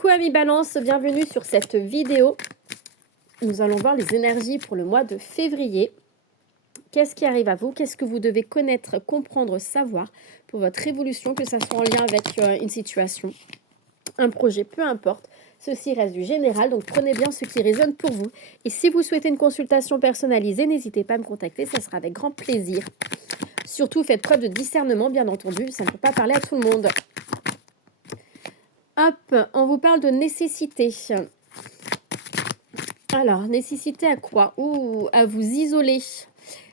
Coucou amis Balance, bienvenue sur cette vidéo. Nous allons voir les énergies pour le mois de février. Qu'est-ce qui arrive à vous? Qu'est-ce que vous devez connaître, comprendre, savoir pour votre évolution, que ça soit en lien avec une situation, un projet, peu importe. Ceci reste du général, donc prenez bien ce qui résonne pour vous. Et si vous souhaitez une consultation personnalisée, n'hésitez pas à me contacter, ça sera avec grand plaisir. Surtout, faites preuve de discernement, bien entendu, ça ne peut pas parler à tout le monde. Hop, on vous parle de nécessité. Alors, nécessité à quoi? À vous isoler.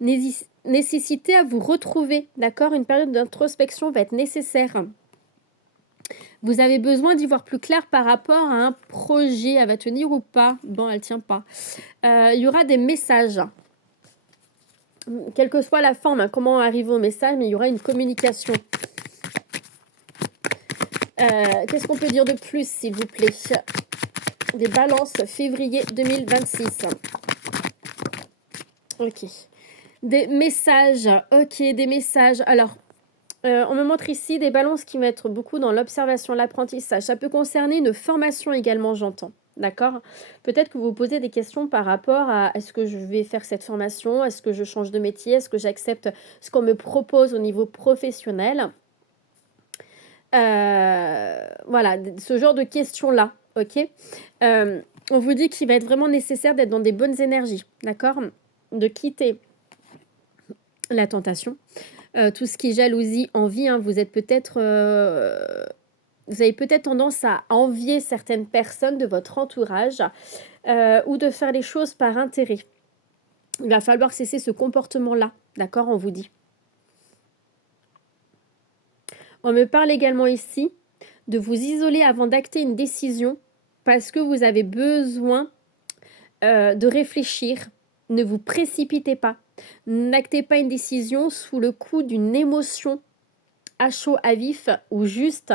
Nécessité à vous retrouver, d'accord? Une période d'introspection va être nécessaire. Vous avez besoin d'y voir plus clair par rapport à un projet. Elle va tenir ou pas? Bon, elle tient pas. Il y aura des messages. Quelle que soit la forme, comment arriver au message, mais il y aura une communication. Qu'est-ce qu'on peut dire de plus, s'il vous plaît? Des balances, février 2026. Ok. Des messages. Ok, des messages. Alors, on me montre ici des balances qui vont être beaucoup dans l'observation, l'apprentissage. Ça peut concerner une formation également, j'entends. D'accord? Peut-être que vous vous posez des questions par rapport à est-ce que je vais faire cette formation? Est-ce que je change de métier? Est-ce que j'accepte ce qu'on me propose au niveau professionnel? Voilà, ce genre de questions-là, ok? On vous dit qu'il va être vraiment nécessaire d'être dans des bonnes énergies, d'accord? De quitter la tentation, tout ce qui est jalousie, envie, hein, vous êtes peut-être... vous avez peut-être tendance à envier certaines personnes de votre entourage ou de faire les choses par intérêt. Il va falloir cesser ce comportement-là, d'accord? On vous dit. On me parle également ici de vous isoler avant d'acter une décision parce que vous avez besoin de réfléchir. Ne vous précipitez pas. N'actez pas une décision sous le coup d'une émotion à chaud, à vif ou juste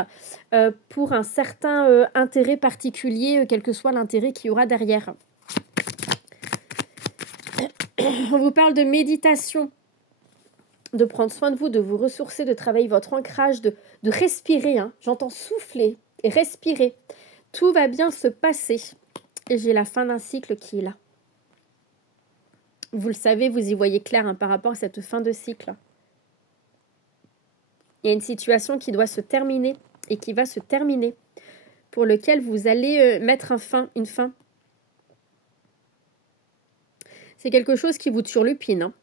pour un certain intérêt particulier, quel que soit l'intérêt qu'il y aura derrière. On vous parle de méditation, de prendre soin de vous, de vous ressourcer, de travailler votre ancrage, de respirer. Hein. J'entends souffler et respirer. Tout va bien se passer. Et j'ai la fin d'un cycle qui est là. Vous le savez, vous y voyez clair hein, par rapport à cette fin de cycle. Il y a une situation qui doit se terminer et qui va se terminer, pour lequel vous allez mettre une fin. C'est quelque chose qui vous turlupine. Hein.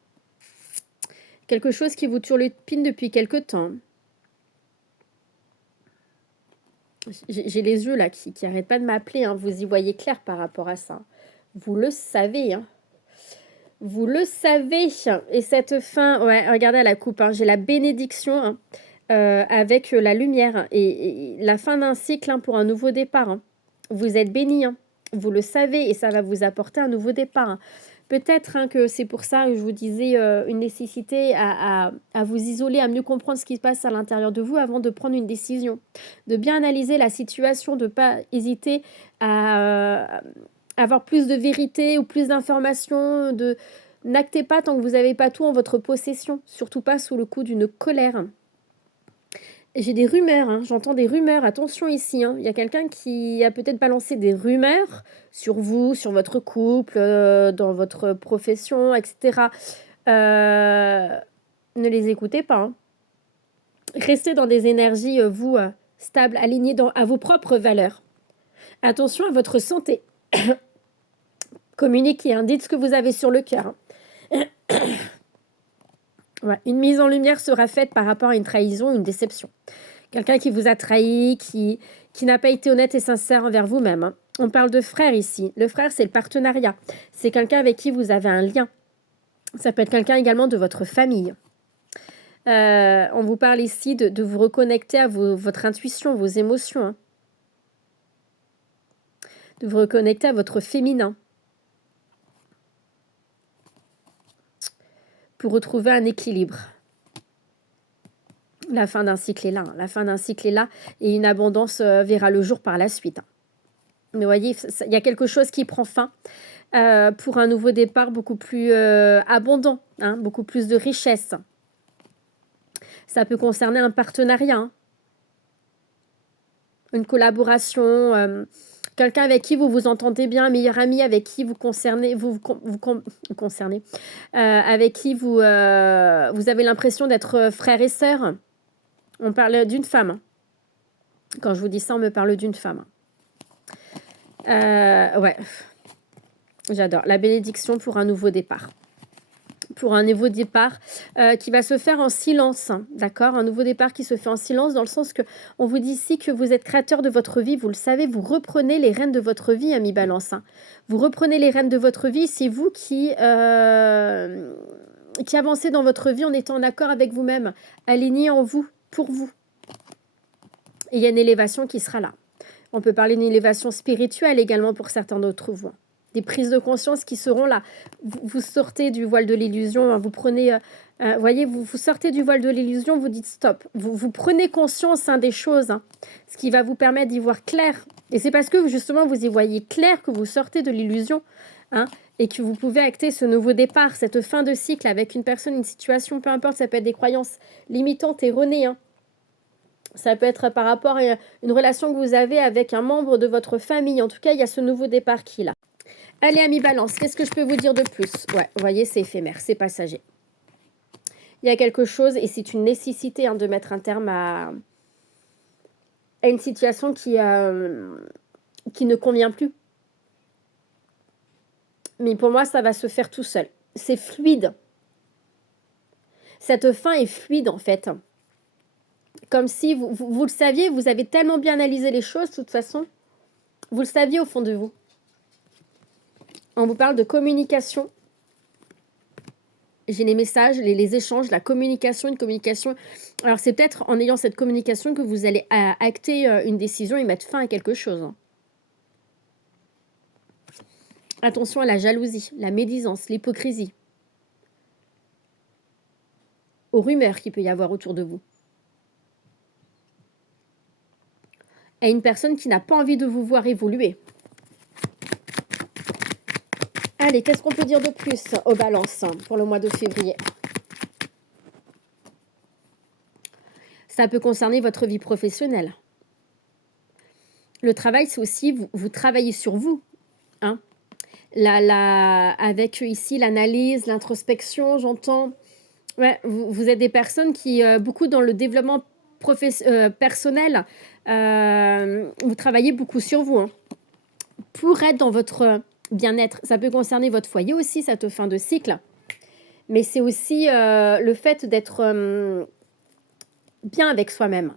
Quelque chose qui vous turlupine depuis quelque temps. J'ai les yeux là qui n'arrêtent pas de m'appeler. Hein. Vous y voyez clair par rapport à ça. Vous le savez. Hein. Vous le savez. Et cette fin, ouais, regardez à la coupe. Hein. J'ai la bénédiction hein, avec la lumière. Et la fin d'un cycle hein, pour un nouveau départ. Hein. Vous êtes bénis. Hein. Vous le savez et ça va vous apporter un nouveau départ. Hein. Peut-être hein, que c'est pour ça que je vous disais une nécessité à vous isoler, à mieux comprendre ce qui se passe à l'intérieur de vous avant de prendre une décision. De bien analyser la situation, de ne pas hésiter à avoir plus de vérité ou plus d'informations. N'actez pas tant que vous n'avez pas tout en votre possession, surtout pas sous le coup d'une colère. J'ai des rumeurs, hein, j'entends des rumeurs, attention ici, hein. Il y a quelqu'un qui a peut-être balancé des rumeurs sur vous, sur votre couple, dans votre profession, etc. Ne les écoutez pas. Hein. Restez dans des énergies, vous, stables, alignées à vos propres valeurs. Attention à votre santé. Communiquez, hein, dites ce que vous avez sur le cœur. Hein. Ouais, une mise en lumière sera faite par rapport à une trahison, une déception. Quelqu'un qui vous a trahi, qui n'a pas été honnête et sincère envers vous-même. Hein. On parle de frère ici. Le frère, c'est le partenariat. C'est quelqu'un avec qui vous avez un lien. Ça peut être quelqu'un également de votre famille. On vous parle ici de vous reconnecter à votre intuition, vos émotions. Hein. De vous reconnecter à votre féminin. Pour retrouver un équilibre. La fin d'un cycle est là. Hein. La fin d'un cycle est là et une abondance verra le jour par la suite. Hein. Mais vous voyez, il y a quelque chose qui prend fin pour un nouveau départ beaucoup plus abondant, hein, beaucoup plus de richesse. Ça peut concerner un partenariat. Hein. une collaboration, quelqu'un avec qui vous vous entendez bien, un meilleur ami avec qui vous concernez, vous concernez, avec qui vous avez l'impression d'être frère et sœur. On parle d'une femme, hein. Quand je vous dis ça, on me parle d'une femme. Ouais, j'adore. La bénédiction pour un nouveau départ. Pour un nouveau départ qui va se faire en silence, hein, d'accord? Un nouveau départ qui se fait en silence dans le sens que on vous dit ici que vous êtes créateur de votre vie, vous le savez, vous reprenez les rênes de votre vie, ami Balance, hein. Vous reprenez les rênes de votre vie, c'est vous qui avancez dans votre vie en étant en accord avec vous-même, aligné en vous, pour vous. Et il y a une élévation qui sera là. On peut parler d'une élévation spirituelle également pour certains d'entre vous. Des prises de conscience qui seront là. Vous sortez du voile de l'illusion, hein, vous prenez, voyez, vous sortez du voile de l'illusion, vous dites stop. Vous prenez conscience, hein, des choses, hein, ce qui va vous permettre d'y voir clair. Et c'est parce que justement vous y voyez clair que vous sortez de l'illusion, hein, et que vous pouvez acter ce nouveau départ, cette fin de cycle avec une personne, une situation, peu importe, ça peut être des croyances limitantes, erronées, hein. Ça peut être par rapport à une relation que vous avez avec un membre de votre famille. En tout cas, il y a ce nouveau départ qui est là. Allez, amis Balance, qu'est-ce que je peux vous dire de plus? Ouais, vous voyez, c'est éphémère, c'est passager. Il y a quelque chose, et c'est une nécessité, hein, de mettre un terme à une situation qui ne convient plus. Mais pour moi, ça va se faire tout seul. C'est fluide. Cette fin est fluide, en fait. Comme si vous le saviez, vous avez tellement bien analysé les choses, de toute façon. Vous le saviez au fond de vous. On vous parle de communication. J'ai les messages, les échanges, la communication, une communication. Alors, c'est peut-être en ayant cette communication que vous allez acter une décision et mettre fin à quelque chose, hein. Attention à la jalousie, la médisance, l'hypocrisie. Aux rumeurs qu'il peut y avoir autour de vous. À une personne qui n'a pas envie de vous voir évoluer. Allez, qu'est-ce qu'on peut dire de plus aux balances, hein, pour le mois de février? Ça peut concerner votre vie professionnelle. Le travail, c'est aussi, vous travaillez sur vous, hein. Avec ici l'analyse, l'introspection, j'entends. Ouais, vous êtes des personnes qui, beaucoup dans le développement personnel, vous travaillez beaucoup sur vous, hein, pour être dans votre bien-être. Ça peut concerner votre foyer aussi, cette fin de cycle. Mais c'est aussi le fait d'être bien avec soi-même.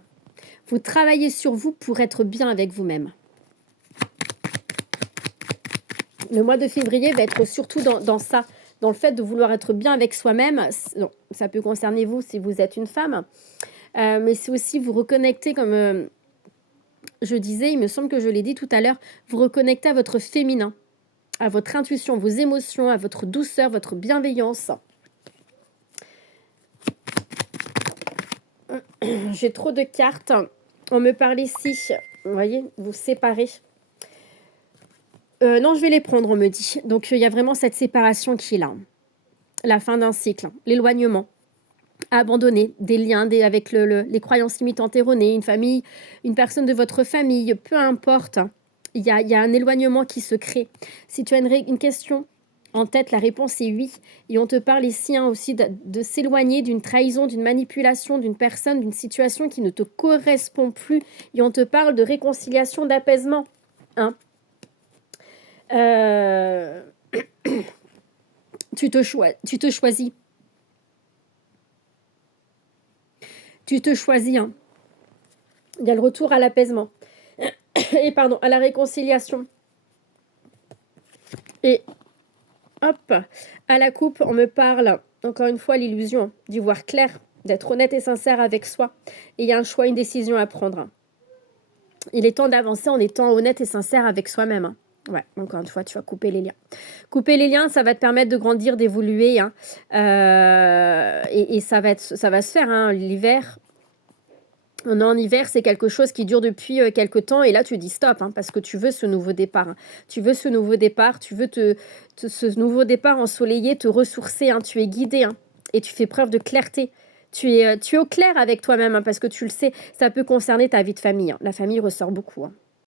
Vous travaillez sur vous pour être bien avec vous-même. Le mois de février va être surtout dans ça, dans le fait de vouloir être bien avec soi-même. Non, ça peut concerner vous si vous êtes une femme, mais c'est aussi vous reconnecter, comme je disais, il me semble que je l'ai dit tout à l'heure, vous reconnecter à votre féminin, à votre intuition, vos émotions, à votre douceur, votre bienveillance. J'ai trop de cartes. On me parle ici, vous voyez, vous séparez. Non, je vais les prendre, on me dit. Donc, il y a vraiment cette séparation qui est là. La fin d'un cycle, l'éloignement, abandonner des liens avec les croyances limitantes erronées, une famille, une personne de votre famille, peu importe. Il y a un éloignement qui se crée. Si tu as une question en tête, la réponse est oui. Et on te parle ici, hein, aussi de s'éloigner d'une trahison, d'une manipulation, d'une personne, d'une situation qui ne te correspond plus. Et on te parle de réconciliation, d'apaisement, hein. Tu te choisis. Tu te choisis, hein. Il y a le retour à l'apaisement. Et pardon, à la réconciliation. Et hop, à la coupe, on me parle, encore une fois, l'illusion d'y voir clair, d'être honnête et sincère avec soi. Et il y a un choix, une décision à prendre. Il est temps d'avancer en étant honnête et sincère avec soi-même, hein. Ouais, encore une fois, tu vas couper les liens. Couper les liens, ça va te permettre de grandir, d'évoluer, hein. Et ça va se faire, hein, l'hiver. On est en hiver, c'est quelque chose qui dure depuis quelque temps. Et là, tu dis stop, hein, parce que tu veux ce nouveau départ, hein. Tu veux ce nouveau départ, tu veux ce nouveau départ ensoleillé, te ressourcer, hein. Tu es guidé, hein, et tu fais preuve de clarté. Tu es au clair avec toi-même, hein, parce que tu le sais, ça peut concerner ta vie de famille, hein. La famille ressort beaucoup, hein.